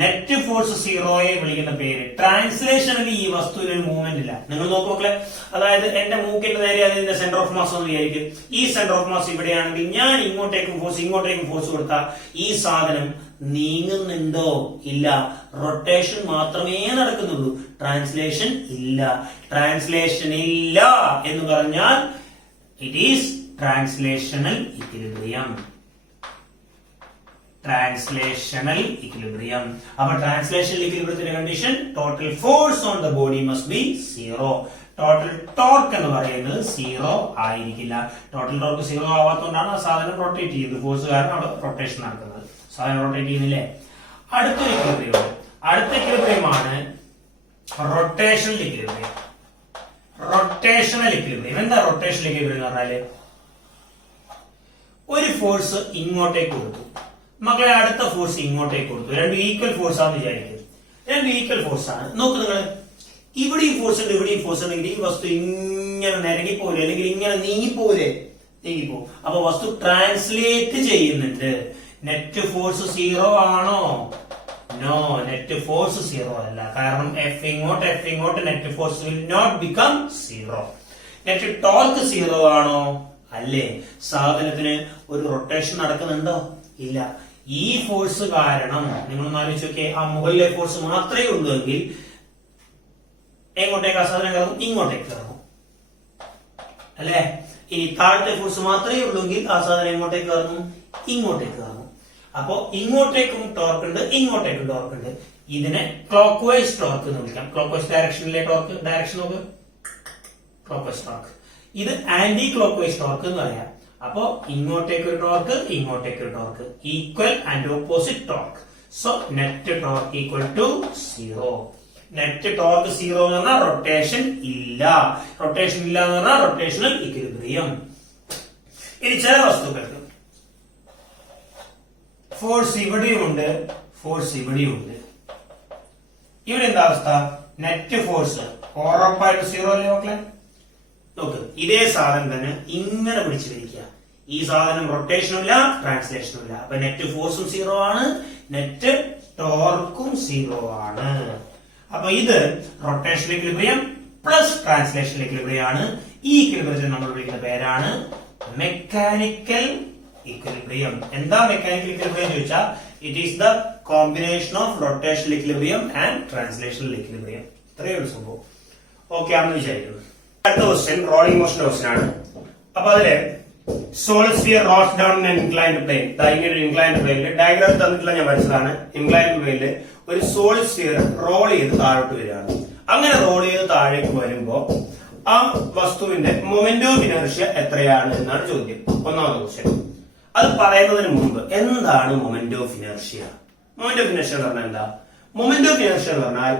നെറ്റ് ഫോഴ്സ് 0യെ വിളിക്കുന്ന പേര്. ട്രാൻസ്ലേഷനിൽ ഈ വസ്തുവിന് ഒരു മൂവ്മെന്റ് ഇല്ല. നിങ്ങൾ നോക്കുമക്കളെ, അതായത് എന്റെ മൂക്കിന്റെ നേരെ അതിന്റെ സെന്റർ ഓഫ് മാസ് എന്ന് വിചാരിക്കും. ഈ സെന്റർ ഓഫ് മാസ് ഇവിടെയാണെങ്കിൽ ഞാൻ ഇങ്ങോട്ടേക്കും ഫോഴ്സ് കൊടുത്താൽ ഈ സാധനം നീങ്ങുന്നുണ്ടോ? ഇല്ല. റൊട്ടേഷൻ മാത്രമേ നടക്കുന്നുള്ളൂ, ട്രാൻസ്ലേഷൻ ഇല്ല. ട്രാൻസ്ലേഷൻ ഇല്ല എന്ന് പറഞ്ഞാൽ it is translational equilibrium. Translational equilibrium. അപ്പൊ ട്രാൻസ്ലേഷണൽ ഇക്വിലിബ്രിയത്തിന്റെ condition total force on the body must be 0. Total torque എന്ന് പറയുന്നത് 0 ആയിരിക്കില്ല. ടോട്ടൽ ടോർക്ക് 0 ആവാത്തതുകൊണ്ടാണ് ആ സാധനം റൊട്ടേറ്റ് ചെയ്യുന്നത്. ഫോഴ്സ് കാരണം അവിടെ റൊട്ടേഷൻ നടക്കുന്നത്. സാധനം റൊട്ടേറ്റ് ചെയ്യുന്നില്ലേ? അടുത്തൊരു ഇക്വിലിബ്രിയം. അടുത്ത ഇക്വിലിബ്രിയമാണ് റൊട്ടേഷണൽ ഇക്വിലിബ്രിയം. റൊട്ടേഷണൽ ഇക്വിലിബ്രിയം എന്താ റൊട്ടേഷണൽ ഇക്വിലിബ്രിയം എന്ന് പറഞ്ഞാല്? ഒരു ഫോഴ്സ് ഇങ്ങോട്ടേക്ക് കൊടുത്തു, മക്കളെ അടുത്ത ഫോഴ്സ് ഇങ്ങോട്ടേക്ക് കൊടുത്തു. രണ്ട് ഈക്വൽ ഫോഴ്സ് ആണെന്ന് വിചാരിക്കും. രണ്ട് ഈക്വൽ ഫോഴ്സ് ആണ്. നോക്ക് നിങ്ങള്, ഇവിടെ ഈ ഫോഴ്സ് ഉണ്ട്, ഇവിടെ ഈ ഫോഴ്സ് ഉണ്ടെങ്കിൽ ഈ വസ്തു ഇങ്ങനെ നിരങ്ങിപ്പോലെ അല്ലെങ്കിൽ ഇങ്ങനെ നീങ്ങിപ്പോലെ നീങ്ങിപ്പോവും. അപ്പൊ വസ്തു ട്രാൻസ്ലേറ്റ് ചെയ്യുന്നുണ്ട്. നെറ്റ് ഫോഴ്സ് 0 ആണോ? നോ, നെറ്റ് ഫോഴ്സ് 0 അല്ല. കാരണം എഫ് ഇങ്ങോട്ട് net force will not become 0. Net torque 0 ആണോ? അല്ലേ. സാധനത്തിന് ഒരു റൊട്ടേഷൻ നടക്കുന്നുണ്ടോ? ഇല്ല. ഈ ഫോഴ്സ് കാരണം നിങ്ങളൊന്ന് ആലോചിച്ച് നോക്കിയേ, ആ മുകളിലെ ഫോഴ്സ് മാത്രമേ ഉള്ളൂ എങ്കിൽ എങ്ങോട്ടേക്ക് ആ സാധനം കറങ്ങും? ഇങ്ങോട്ടേക്ക് കറങ്ങും അല്ലെ. ഇനി താഴത്തെ ഫോഴ്സ് മാത്രമേ ഉള്ളൂങ്കിൽ ആ സാധനം എങ്ങോട്ടേക്ക് കറങ്ങും? ഇങ്ങോട്ടേക്ക് കറങ്ങും. അപ്പോ ഇങ്ങോട്ടേക്കും ടോർക്ക് ഉണ്ട്, ഇങ്ങോട്ടേക്കും ടോർക്ക് ഉണ്ട്. ഇതിനെ ക്ലോക്ക് വൈസ് ടോർക്ക് എന്ന് വിളിക്കാം. ക്ലോക്ക് വൈസ് ഡയറക്ഷനിലെ ടോർക്ക്, ഡയറക്ഷൻ നോക്ക്, ക്ലോക്ക് വൈസ് ടോർക്ക്. ഇത് ആന്റി ക്ലോക്ക് വൈസ് ടോർക്ക് എന്ന് പറയാം. അപ്പോ ഇങ്ങോട്ടേക്ക് ഒരു ടോർക്ക്, ഇങ്ങോട്ടേക്ക് ഒരു torque, equal and opposite torque. So net torque equal to 0. Net torque 0 എന്ന് പറഞ്ഞാൽ റൊട്ടേഷൻ ഇല്ല. റൊട്ടേഷൻ ഇല്ല എന്ന് പറഞ്ഞാൽ റൊട്ടേഷണൽ ഇക്വിലിബ്രിയം. ഇനി ചില വസ്തുക്കൾക്ക് ഫോഴ്സ് ഇവിടെയുമുണ്ട്, ഫോഴ്സ് ഇവിടെയുമുണ്ട്. ഇവിടെ എന്താ അവസ്ഥ? നെറ്റ് ഫോഴ്സ് ഉറപ്പായിട്ട് 0 അല്ലേ മക്കളെ? നോക്ക്, ഇതേ സാധനം തന്നെ ഇങ്ങനെ പിടിച്ചു വലിക്കുക. ഈ സാധനം റൊട്ടേഷനും ഇല്ല, ട്രാൻസ്ലേഷനും ഇല്ല. അപ്പൊ നെറ്റ് ഫോഴ്സും 0 ആണ്, നെറ്റ് ടോർക്കും 0 ആണ്. അപ്പൊ ഇത് rotational equilibrium plus translational equilibrium ആണ്. ഈ ഇക്വിലിബ്രിയത്തെ നമ്മൾ വിളിക്കുന്ന പേരാണ് മെക്കാനിക്കൽ ഇക്വിലിബ്രിയം. എന്താ മെക്കാനിക്കൽ ഇക്വിലിബ്രിയം ചോദിച്ചാൽ it is the combination of rotational equilibrium and translational equilibrium. ഇത്രയേ ഉള്ളൂ സംഭവം. ഓക്കെ ആണെന്ന് വിചാരിക്കുന്നു. അടുത്ത ക്വസ്റ്റ്യൻ റോളിംഗ് മോഷൻ ക്വസ്റ്റ്യൻ ആണ്. അപ്പൊ അതില് solid sphere rolls down in inclined plane. ഇങ്ങനെ ഒരു ഇൻക്ലൈൻഡ് പ്ലെയിനിൽ ഡയഗ്രാം തന്നിട്ടുള്ള ഞാൻ വരച്ചതാണ്. ഇൻക്ലൈൻഡ് പ്ലെയിനിൽ ഒരു സോളിഡ് സ്ഫിയർ റോൾ ചെയ്ത് താഴോട്ട് വരികയാണ്. അങ്ങനെ റോൾ ചെയ്ത് താഴേക്ക് വരുമ്പോ ആ വസ്തുവിന്റെ മൊമെന്റ് ഓഫ് ഇനർഷ്യ എത്രയാണ് എന്നാണ് ചോദ്യം. ഒന്നാമത്തെ ക്വസ്റ്റ്യൻ. അത് പറയുന്നതിന് മുമ്പ് എന്താണ് moment of inertia? Moment of inertia എന്ന് പറഞ്ഞാൽ എന്താ? മൊമെന്റ് ഓഫ് ഇനർഷ്യ എന്ന് പറഞ്ഞാൽ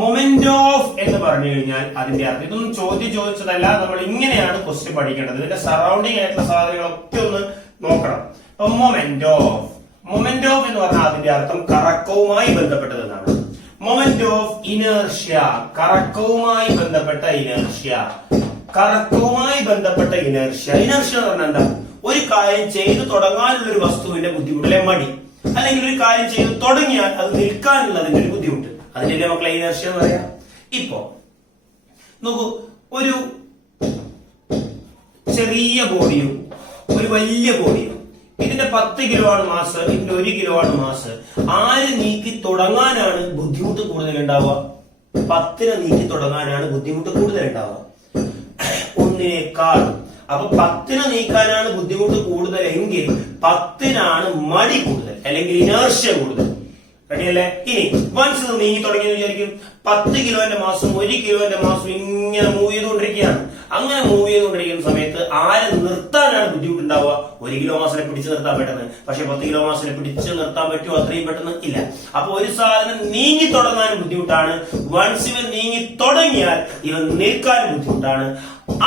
മൊമെന്റ് ഓഫ് എന്ന് പറഞ്ഞു കഴിഞ്ഞാൽ അതിന്റെ അർത്ഥം, ഇതൊന്നും ചോദിച്ചതല്ല, നമ്മൾ ഇങ്ങനെയാണ് ക്വസ്റ്റ്യൻ പഠിക്കേണ്ടത്. ഇതിന്റെ സറൗണ്ടിങ് ആയിട്ടുള്ള സാധനങ്ങളൊക്കെ ഒന്ന് നോക്കണം. അപ്പൊ മൊമെന്റ് ഓഫ് എന്ന് പറഞ്ഞാൽ അതിന്റെ അർത്ഥം കറക്കവുമായി ബന്ധപ്പെട്ടതെന്നാണ്. മൊമെന്റ് ഓഫ് ഇനർഷ്യ, കറക്കവുമായി ബന്ധപ്പെട്ട ഇനർഷ്യ. കറക്കവുമായി ബന്ധപ്പെട്ട ഇനർഷ്യ. ഇനർഷ്യ എന്ന് പറഞ്ഞാൽ എന്താ? ഒരു കാര്യം ചെയ്തു തുടങ്ങാനുള്ള ഒരു വസ്തുവിന്റെ ബുദ്ധിമുട്ടിലെ മടി, അല്ലെങ്കിൽ ഒരു കാര്യം ചെയ്ത് തുടങ്ങിയാൽ അത് നിൽക്കാനുള്ള അതിന്റെ ഒരു ബുദ്ധിമുട്ട്, അതിന്റെ മക്കളെ ഇനർഷ്യ എന്ന് പറയാം. ഇപ്പോ നോക്കൂ, ഒരു ചെറിയ ബോഡിയും ഒരു വലിയ ബോഡിയും, ഇതിന്റെ 10 കിലോ ആണ് മാസ്, ഇതിന്റെ 1 കിലോ ആണ് മാസ്. ആര് നീക്കി തുടങ്ങാനാണ് ബുദ്ധിമുട്ട് കൂടുതൽ ഉണ്ടാവുക? 10നെ നീക്കി തുടങ്ങാനാണ് ബുദ്ധിമുട്ട് കൂടുതൽ ഉണ്ടാവുക, ഒന്നിനേക്കാൾ. അപ്പൊ 10നെ നീക്കാനാണ് ബുദ്ധിമുട്ട് കൂടുതൽ എങ്കിൽ 10നാണ് മടി കൂടുതൽ, അല്ലെങ്കിൽ ഇനർഷ്യ കൂടുതൽ. റെഡിയല്ലേ? ഇനി വൺസ് ഇത് നീങ്ങി തുടങ്ങിയെന്ന് വിചാരിക്കും, 10 കിലോന്റെ മാസും 1 കിലോന്റെ മാസും ഇങ്ങനെ മൂവ് ചെയ്തുകൊണ്ടിരിക്കുകയാണ്. അങ്ങനെ മൂവ് ചെയ്തുകൊണ്ടിരിക്കുന്ന സമയത്ത് ആരെ നിർത്താനാണ് ബുദ്ധിമുട്ടുണ്ടാവുക? 1 കിലോ മാസിനെ പിടിച്ചു നിർത്താൻ പെട്ടെന്ന്, പക്ഷെ 10 കിലോ മാസിനെ പിടിച്ചു നിർത്താൻ പറ്റുമോ അത്രയും പെട്ടെന്ന്? ഇല്ല. അപ്പൊ ഒരു സാധനം നീങ്ങി തുടങ്ങാനും ബുദ്ധിമുട്ടാണ്. വൺസ് ഇവൻ നീങ്ങി തുടങ്ങിയാൽ ഇവൻ നിൽക്കാനും ബുദ്ധിമുട്ടാണ്.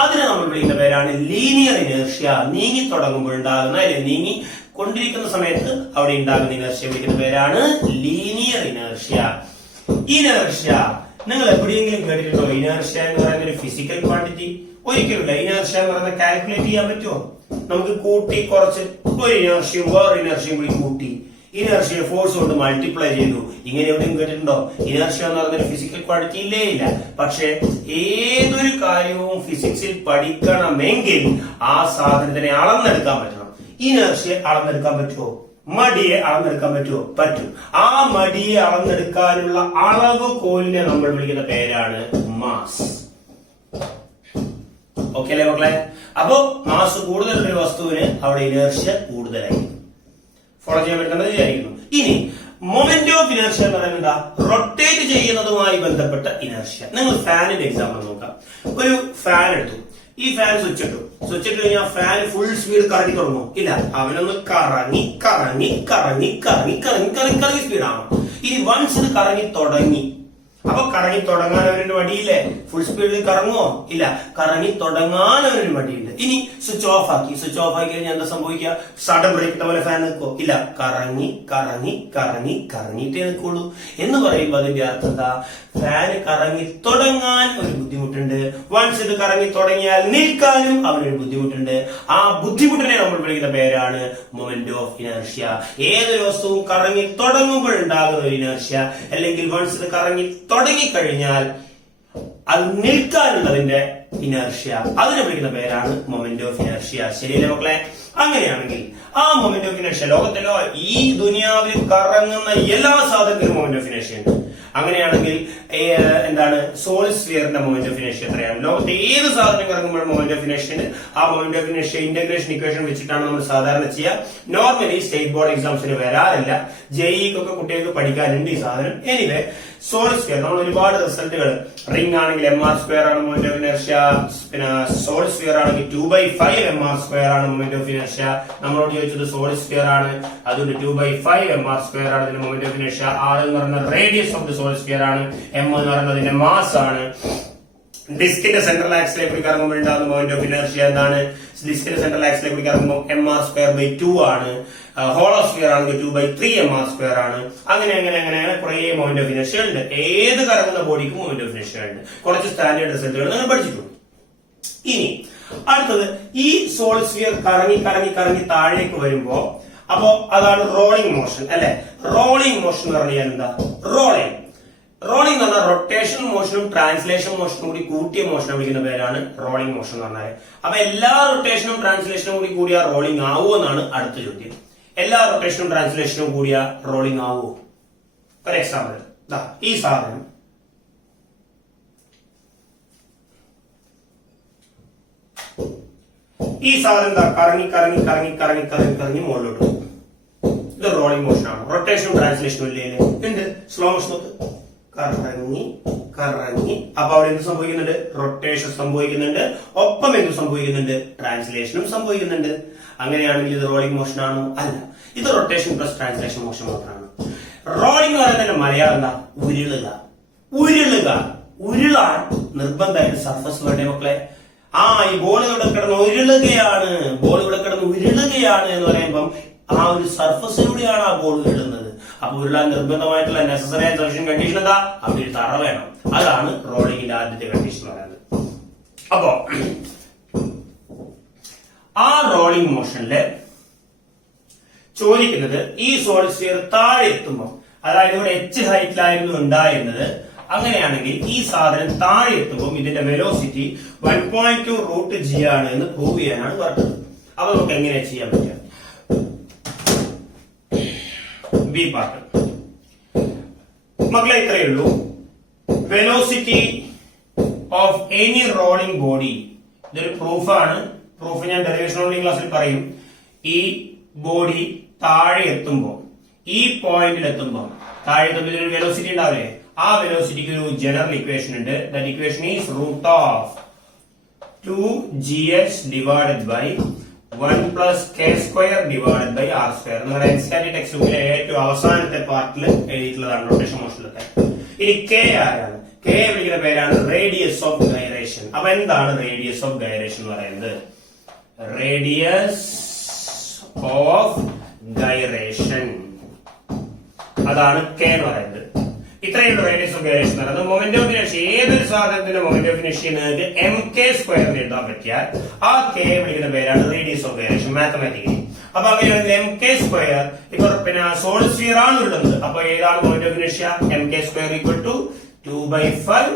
അതിനെ നമ്മൾ വിളിക്കുന്ന പേരാണ് ലീനിയർ ഇനർഷ്യ. നീങ്ങി തുടങ്ങുമ്പോഴുണ്ടാകുന്ന, അല്ലെങ്കിൽ നീങ്ങി കൊണ്ടിരിക്കുന്ന സമയത്ത് അവിടെ ഉണ്ടാകുന്ന ഇനർഷ്യ വിളിക്കുന്ന പേരാണ് ലീനിയർ ഇനർഷ്യ. ഇനർഷ്യ നിങ്ങൾ എവിടെയെങ്കിലും കേട്ടിട്ടുണ്ടോ? ഇനർഷ്യ എന്ന് പറയുന്ന ഒരു ഫിസിക്കൽ ക്വാണ്ടിറ്റി? ഒരിക്കലുമില്ല. ഇനർഷ്യ എന്ന് പറയുന്നത് കാൽക്കുലേറ്റ് ചെയ്യാൻ പറ്റുമോ? നമുക്ക് കൂട്ടി കുറച്ച് ഒരു ഇനർഷ്യയും വേറെ ഇനർഷ്യയും കൂടി കൂട്ടി ഇനർഷ്യ ഫോഴ്സ് കൊണ്ട് മൾട്ടിപ്ലൈ ചെയ്തു. ഇങ്ങനെ എവിടെയും കേട്ടിട്ടുണ്ടോ? ഇനർഷ്യ എന്ന് പറയുന്ന ഒരു ഫിസിക്കൽ ക്വാണ്ടിറ്റി ഇല്ലേ? ഇല്ല. പക്ഷെ ഏതൊരു കാര്യവും ഫിസിക്സിൽ പഠിക്കണമെങ്കിൽ ആ സാധനത്തിനെ അളന്നെടുക്കാൻ പറ്റണം. ഇനർഷ്യ അളന്നെടുക്കാൻ പറ്റുമോ? മടിയെ അളന്നെടുക്കാൻ പറ്റുമോ? പറ്റും. ആ മടിയെ അളന്നെടുക്കാനുള്ള അളവ് കോലിനെ നമ്മൾ വിളിക്കുന്ന പേരാണ് മാസ്. ഓക്കെ അല്ലേ മക്കളെ? അപ്പോ മാസ് കൂടുതലുള്ള ഒരു വസ്തുവിന് അവിടെ ഇനർഷ്യ കൂടുതലായിരിക്കും. ഫോളോ ചെയ്യാൻ പറ്റുന്നത് വിചാരിക്കുന്നു. ഇനി മൊമെന്റ് ഓഫ് ഇനർഷ്യ എന്ന് പറയുന്നത് റൊട്ടേറ്റ് ചെയ്യുന്നതുമായി ബന്ധപ്പെട്ട ഇനർഷ്യ. നിങ്ങൾ ഫാനിന്റെ എക്സാമ്പിൾ നോക്കാം. ഒരു ഫാൻ എടുത്തു, ഈ ഫാൻ സ്വിച്ച് ഇട്ട് കഴിഞ്ഞാൽ ഫാൻ ഫുൾ സ്പീഡ് കറങ്ങി തുടങ്ങും? ഇല്ല, അവനൊന്ന് കറങ്ങി കറങ്ങി കറങ്ങി കറങ്ങി കറങ്ങി കറങ്ങി കറങ്ങി സ്പീഡാണ്. ഇനി വൺസ് ഇത് കറങ്ങി തുടങ്ങി, അപ്പൊ കറങ്ങി തുടങ്ങാൻ അവരൊരു വടിയില്ലേ? ഫുൾ സ്പീഡിൽ കറങ്ങുമോ? ഇല്ല, കറങ്ങി തുടങ്ങാൻ അവരൊരു വടിയുണ്ട്. ഇനി സ്വിച്ച് ഓഫ് ആക്കി കഴിഞ്ഞാൽ എന്താ സംഭവിക്കുക? സഡൻ ബ്രേക്ക് പോലെ ഫാൻ നിൽക്കോ? ഇല്ല, കറങ്ങി കറങ്ങി കറങ്ങി കറങ്ങിയിട്ടേ നിൽക്കുള്ളൂ. എന്ന് പറയുമ്പോൾ അതിന്റെ അർത്ഥം എന്താ? ഫാന് കറങ്ങി തുടങ്ങാൻ ഒരു ബുദ്ധിമുട്ടുണ്ട്. വൺസ് ഇത് കറങ്ങി തുടങ്ങിയാൽ നിൽക്കാനും അവനൊരു ബുദ്ധിമുട്ടുണ്ട്. ആ ബുദ്ധിമുട്ടിനെ നമ്മൾ വിളിക്കുന്ന പേരാണ് മൊമെന്റ് ഓഫ് ഇനർഷ്യ. ഏതൊരു വസ്തുവും കറങ്ങി തുടങ്ങുമ്പോഴുണ്ടാകുന്ന ഒരു ഇനർഷ്യ, അല്ലെങ്കിൽ വൺസ് ഇത് കറങ്ങി തുടങ്ങിക്കഴിഞ്ഞാൽ അത് നിൽക്കാനുള്ളതിന്റെ ഇനർഷ്യ, അതിനെ വിളിക്കുന്ന പേരാണ് മൊമെന്റ് ഓഫ് ഇനർഷ്യ. ശരിയല്ലേ മക്കളെ? അങ്ങനെയാണെങ്കിൽ ആ മൊമെന്റ് ഓഫ് ഇനർഷ്യ ലോകത്തിലോ ഈ ദുനിയാവിൽ കറങ്ങുന്ന എല്ലാ സാധനത്തിനും മൊമെന്റ് ഓഫ് ഇനർഷ്യ ഉണ്ട്. അങ്ങനെയാണെങ്കിൽ എന്താണ് സോളിഡ് സ്ഫിയറിന്റെ മൊമെന്റ് ഓഫ് ഇനർഷ്യ എത്രയാണ്? ലോകത്തെ ഏത് സാധനം കറങ്ങുമ്പോഴും മൊമെന്റ് ഓഫ് ഇനർഷ്യ. ആ moment of inertia integration equation വെച്ചിട്ടാണ് നമ്മൾ സാധാരണ ചെയ്യുക. നോർമലി സ്റ്റേറ്റ് ബോർഡ് എക്സാംസിന് വരാറില്ല. ജെഇക്കൊക്കെ കുട്ടികൾക്ക് പഠിക്കാനുണ്ട് ഈ സാധനം. എനിവേ, സോളിഡ് സ്ഫിയർ നമ്മൾ ഒരുപാട് റിസൾട്ടുകൾ, റിംഗ് ആണെങ്കിൽ mr² ആണ് മൊമെന്റ് ഓഫ് ഇനർഷ്യ, പിന്നെ സോളിഡ് സ്ഫിയർ ആണെങ്കിൽ 2/5 mr² ആണ് മൊമെന്റ് ഓഫ് ഇനർഷ്യ. നമ്മളോട് ചോദിച്ചത് സോളിഡ് സ്ഫിയർ ആണ്, അതുകൊണ്ട് 2/5 mr² ആണ് ഇതിന്റെ മൊമെന്റ് ഓഫ് ഇനർഷ്യ. r എന്ന് പറയുന്ന radius of the solid sphere ആണ്, m എന്ന് പറയുന്നത് അതിന്റെ മാസ് ആണ്. ഡിസ്കിന്റെ സെൻട്രൽ ആക്സിലേക്ക് കൂടി കറങ്ങുമ്പോൾ ഉണ്ടാകുന്ന മൊമെന്റ് ഓഫ് ഇനർഷ്യ എന്താണ്? ഡിസ്കിന്റെ സെൻട്രൽ ആക്സിലേക്ക് കൂടി കറങ്ങുമ്പോൾ mr²/2 ആണ്. ഹോളോസ്ഫിയർ ആണെങ്കിൽ 2/3 mr² ആണ്. അങ്ങനെ കുറെ മൊമെന്റ് ഓഫ് ഇനർഷ്യ ഉണ്ട്. ഏത് കറങ്ങുന്ന ബോഡിക്കും മൊമെന്റ് ഓഫ് ഇനർഷ്യ ഉണ്ട്. കുറച്ച് സ്റ്റാൻഡേർഡ് റിസൾട്ടുകൾ നിങ്ങൾ പഠിച്ചിട്ടുണ്ട്. ഇനി അടുത്തത്, ഈ സോളിഡ് സ്ഫിയർ കറങ്ങി കറങ്ങി കറങ്ങി താഴേക്ക് വരുമ്പോ, അപ്പോ അതാണ് റോളിംഗ് മോഷൻ അല്ലെ? റോളിംഗ് മോഷൻ എന്ന് പറഞ്ഞാൽ എന്താ? റോളിംഗ് എന്ന് പറഞ്ഞാൽ റൊട്ടേഷൻ മോഷനും ട്രാൻസ്ലേഷൻ മോഷനും കൂടി കൂട്ടിയ മോഷനെ വിളിക്കുന്ന പേരാണ് റോളിംഗ് മോഷൻ എന്ന് പറഞ്ഞാൽ. അപ്പൊ എല്ലാ റൊട്ടേഷനും ട്രാൻസ്ലേഷനും കൂടി കൂടിയ റോളിംഗ് ആവുമോ എന്നാണ് അടുത്ത ചോദ്യം. എല്ലാ റൊട്ടേഷനും ട്രാൻസ്ലേഷനും കൂടിയ റോളിംഗ് ആവുമോ? ഫോർ എക്സാമ്പിൾ, ഈ സാധനം എന്താ? കറങ്ങി കറങ്ങി കറങ്ങി കറങ്ങി കറങ്ങി കറങ്ങി മുകളിലോട്ട് പോകും. ഇത് റോളിംഗ് മോഷൻ ആണ്. റൊട്ടേഷനും ട്രാൻസ്ലേഷനും ഇല്ലേ? ഉണ്ട്. സ്ലോ മോഷൻ നോക്ക്, കറങ്ങി കറങ്ങി. അപ്പൊ അവിടെ എന്ത് സംഭവിക്കുന്നുണ്ട്? റൊട്ടേഷൻ സംഭവിക്കുന്നുണ്ട്, ഒപ്പം എന്ത് സംഭവിക്കുന്നുണ്ട്? ട്രാൻസ്ലേഷനും സംഭവിക്കുന്നുണ്ട്. അങ്ങനെയാണെങ്കിൽ ഇത് റോളിംഗ് മോഷൻ ആണോ? അല്ല, ഇത് റൊട്ടേഷൻ പ്ലസ് ട്രാൻസ്ലേഷൻ മോഷൻ മാത്രമാണ്. റോളിംഗ് എന്ന് പറയുന്നതിന്റെ മലയാളം എന്താ? ഉരുളുക. ഉരുളാൻ നിർബന്ധമായിട്ട് സർഫസ് വേണ്ടേ മക്കളെ? ഈ ബോൾ ഇവിടെ കിടന്ന് ഉരുളുകയാണ്, എന്ന് പറയുമ്പം ആ ഒരു സർഫസിലൂടെയാണ് ആ ബോൾ ഉരുളുന്നത്. അപ്പൊ ഉരുളാൻ നിർബന്ധമായിട്ടുള്ള നെസസറി ആൻഡ് സഫിഷ്യന്റ് കണ്ടീഷൻ എന്താ? അവിടെ ഒരു തറ വേണം. അതാണ് റോളിംഗിന്റെ ആദ്യത്തെ കണ്ടീഷൻ എന്ന് പറയുന്നത്. അപ്പോ ആ റോളിംഗ് മോഷനില് ചോദിക്കുന്നത്, ഈ സോളിഡ് സ്ഫിയർ താഴെ എത്തുമ്പോൾ, അതായത് ഇവിടെ h ഹൈറ്റിലായിരുന്നു ഉണ്ടായിരുന്നത്, അങ്ങനെയാണെങ്കിൽ ഈ സാധനം താഴെ എത്തുമ്പോൾ ഇതിന്റെ വെലോസിറ്റി 1.2√g ആണ് എന്ന് പ്രൂവ് ചെയ്യാനാണ് പറഞ്ഞത്. അപ്പൊ നമുക്ക് എങ്ങനെ ചെയ്യാൻ പറ്റുക? ബി പാർട്ട് മക്കളെ ഇത്രയേ ഉള്ളൂ. Velocity of any rolling body, ഇതൊരു പ്രൂഫാണ്. പ്രൂഫ് ഞാൻ ഡെറിവേഷൻ ഓൺലി ക്ലാസ്സിൽ പറയും. ഈ ബോഡി താഴെ എത്തുമ്പോൾ, ഈ പോയിന്റിൽ എത്തുമ്പോൾ, താഴെ എത്തുമ്പോൾ ഇതിനൊരു വെലോസിറ്റി ഉണ്ടാവില്ലേ? ആ വെലോസിറ്റിക്ക് ഒരു ജനറൽ ഇക്വേഷൻ ഉണ്ട്. That equation is √2gh divided by 1 + k² divided by r². നിങ്ങളുടെ എൻസിആർടി ടെക്സ്റ്റ് ബുക്കിലെ ഏറ്റവും അവസാനത്തെ പാർട്ടിൽ എഴുതിയിട്ടുള്ളതാണ് റൊട്ടേഷൻ മോഷനിലൊക്കെ. ഇനി k ആരാണ്? k വിളിക്കുന്ന പേരാണ് റേഡിയസ് ഓഫ് ഗൈറേഷൻ. അപ്പൊ എന്താണ് റേഡിയസ് ഓഫ് ഗൈറേഷൻ എന്ന് പറയുന്നത്? റേഡിയസ് ഓഫ് ഗൈറേഷൻ, അതാണ് k എന്ന് പറയുന്നത്. ഇത്രയുള്ള റേഡിയസ് ഓഫ് ഗൈറേഷൻ. അത് മൊമെന്റ് ഓഫ് ഇനർഷ്യ, ഏതൊരു സാധനത്തിന്റെ mk² എഴുതാൻ പറ്റിയാൽ ആ k വിളിക്കുന്ന പേരാണ് റേഡിയസ് ഓഫ് ഗൈറേഷൻ മാത്തമാറ്റിക്കലി. അപ്പൊ അങ്ങനെയാണെങ്കിൽ mk², ഇപ്പൊ പിന്നെ സോളിഡ് സ്ഫിയർ ആണ് ഉള്ളത്. അപ്പൊ ഏതാണ് moment of inertia? mk² = 2/5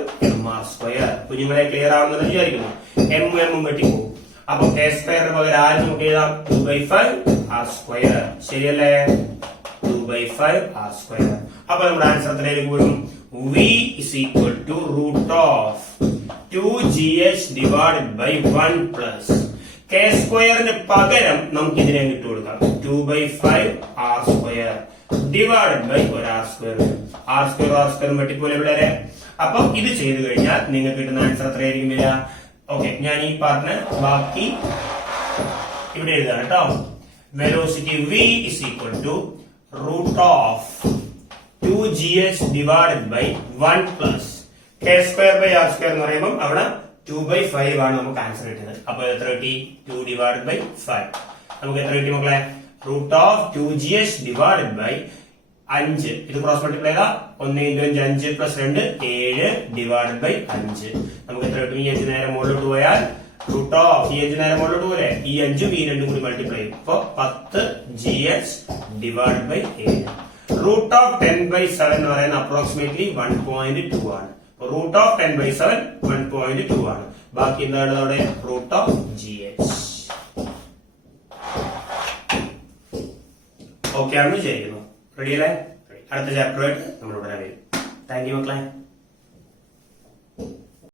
mr². കുഞ്ഞുങ്ങളെ ക്ലിയർ ആവുന്നത് വിചാരിക്കുന്നു. m വെട്ടിപ്പോകും. അപ്പൊ k² പകരം ആരും നമുക്ക് എഴുതാം 2/5 r². ശരിയല്ലേ? 2/5 r². അപ്പൊ നമ്മുടെ ആൻസർ എത്രയിലേക്ക് വരും? v = √2gh divided by 1 + K സ്ക്വയറിന് പകരം നമുക്ക് ഇതിനെ ഇട്ട് കൊടുക്കാം 2/5 r² ഡിവൈഡഡ് ബൈ ഒരു r² വെട്ടിപ്പോലെ പിള്ളേരെ. അപ്പൊ ഇത് ചെയ്തു കഴിഞ്ഞാൽ നിങ്ങൾക്ക് കിട്ടുന്ന ആൻസർ എത്രയായിരിക്കും വരിക? ഓക്കെ, ഞാൻ ഈ പറഞ്ഞ ബാക്കി ഇവിടെ എഴുതാണ് കേട്ടോ. Velocity v is equal to root of 2gh divided by 1 plus k²/r² എന്ന് പറയുമ്പോൾ അവിടെ 2/5 ആണ് നമുക്ക് ആൻസർ കിട്ടുന്നത്. അപ്പൊ എത്ര കിട്ടി? 2 divided by 5. നമുക്ക് എത്ര കിട്ടി മക്കളെ? Root of 2gh divided by 5. ഇത് ക്രോസ് മൾട്ടിപ്ലൈ ചെയ്താൽ 1 × 5 5 + 2 7 divided by 5. നമുക്ക് എത്ര കിട്ടും? ഈ 5 നേരെ മുകളിലോട്ട് പോയാൽ റൂട്ട് ഓഫ് ഈ 5 നേരെ മുകളിലോട്ട് പോലെ ഈ 5ഉം ഈ 2ഉം കൂടി മൾട്ടിപ്ലൈ ചെയ്യും. അപ്പൊ 10gh divided by 7. Root of 10/7 എന്ന് പറയുന്നത് അപ്രോക്സിമേറ്റ്ലി 1.2 ആണ്. റൂട്ട് ഓഫ് 10/7 1.2 ആണ്. ബാക്കി എന്താണ് അവിടെ? Root of gh. ഓക്കെ ആണെന്ന് വിചാരിക്കുന്നു. റെഡി അല്ലേ? അടുത്ത ചാപ്റ്ററുമായിട്ട് നമ്മൾ ഉടനെ വരും. താങ്ക് യു മക്കളെ.